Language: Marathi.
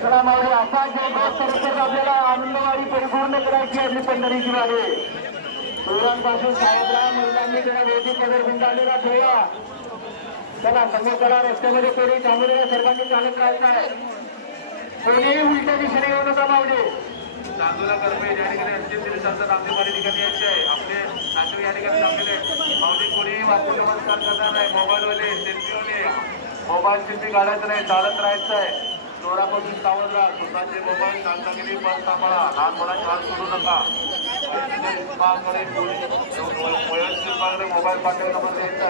चला मावळे आता जे गोष्ट करतात आनंदवाडी परिपूर्ण करायची आपली पंढरीची मागे पोरांपासून साहेबराव महिलांनी त्याला वेदी पदर चला समोर करा रस्त्यामध्ये कोणी थांबलेल्या सर्वांनी चालत राहत नाही कोणीही उलट्या दिशेने येऊ नका मावळे साधूला कर्म या आहे आपण वाक्य करणार नाही मोबाईलवाले सेल्फीवाले मोबाईल सेल्फी काढायचं नाही चालत राहायचं आहे चोरापासून सावध राहा स्वतःचे मोबाईल चालतागिरी पण सांभाळा. लहान मुलांचे हात सोडू नका. वयस्कर मोबाईल पाठवायला मध्ये यायचं आहे.